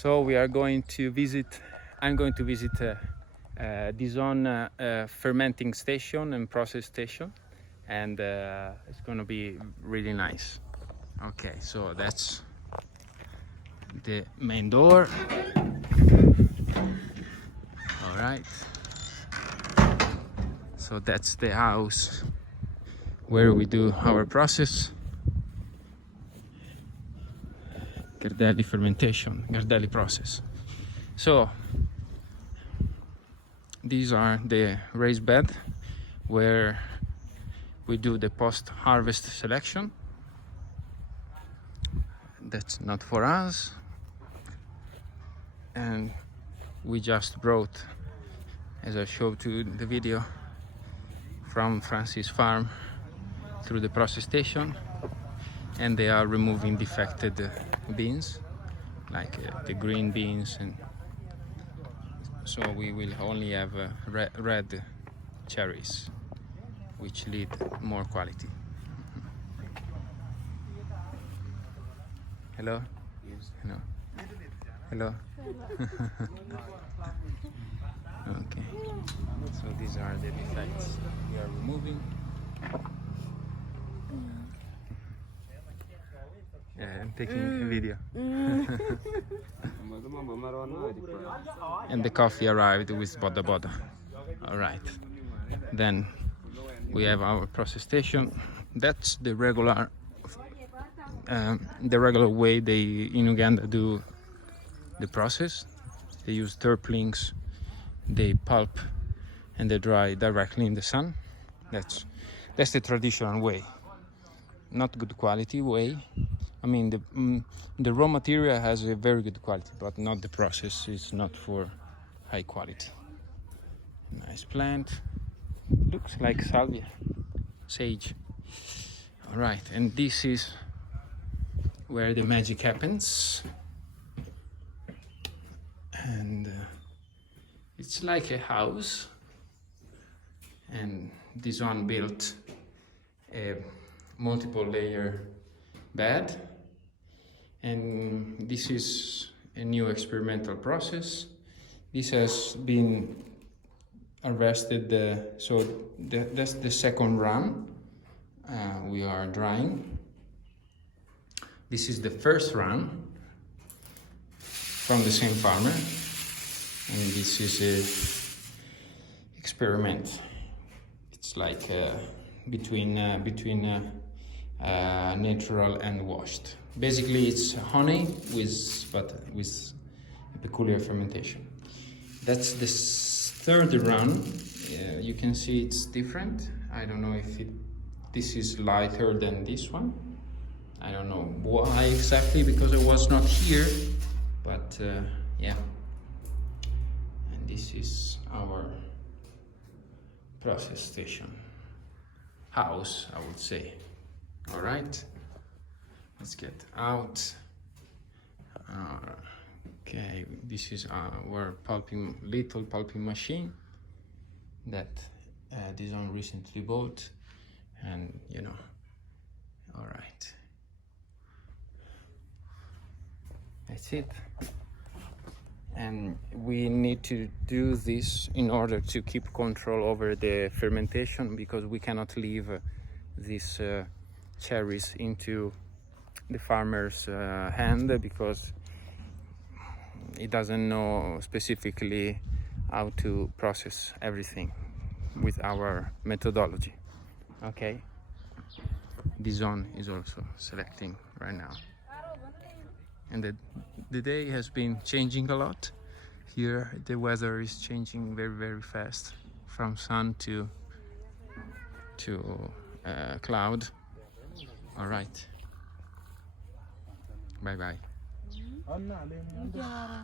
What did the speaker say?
So we are going to visit, I'm going to visit Dison fermenting station and process station, and it's going to be really nice. Okay, so that's the main door. All right. So that's the house where we do our process. Gardelli fermentation, Gardelli process. So these are the raised bed where we do the post-harvest selection. That's not for us. And we just brought, as I showed to the video, from Francis farm through the process station, and they are removing defected beans, like the green beans, and so we will only have red cherries, which lead more quality. Hello? Hello? Hello? Okay, so these are the defects we are removing. Yeah, I'm taking a video. And the coffee arrived with Boda Boda. Alright, then we have our process station. That's the regular way they in Uganda do the process. They use turplings, they pulp, and they dry directly in the sun. That's the traditional way, not good quality way. I mean, the raw material has a very good quality, but not the process. It's not for high quality. Nice plant. Looks like salvia, sage. All right, and this is where the magic happens. And it's like a house. And this one built a multiple layer bed, and this is a new experimental process. This has been harvested, so that's the second run we are drying. This is the first run from the same farmer, and this is a experiment. It's like between natural and washed. Basically, it's honey with a peculiar fermentation. That's the third run. You can see it's different. I don't know if this is lighter than this one. I don't know why exactly, because I was not here. But yeah. And this is our process station. House, I would say. All right, let's get out. Okay, this is our little pulping machine that Dison recently bought, and you know, all right, that's it. And we need to do this in order to keep control over the fermentation, because we cannot leave these cherries into the farmer's hand, because he doesn't know specifically how to process everything with our methodology. Okay, Dison is also selecting right now, and the day has been changing a lot. Here the weather is changing very, very fast, from sun to cloud. All right, bye bye.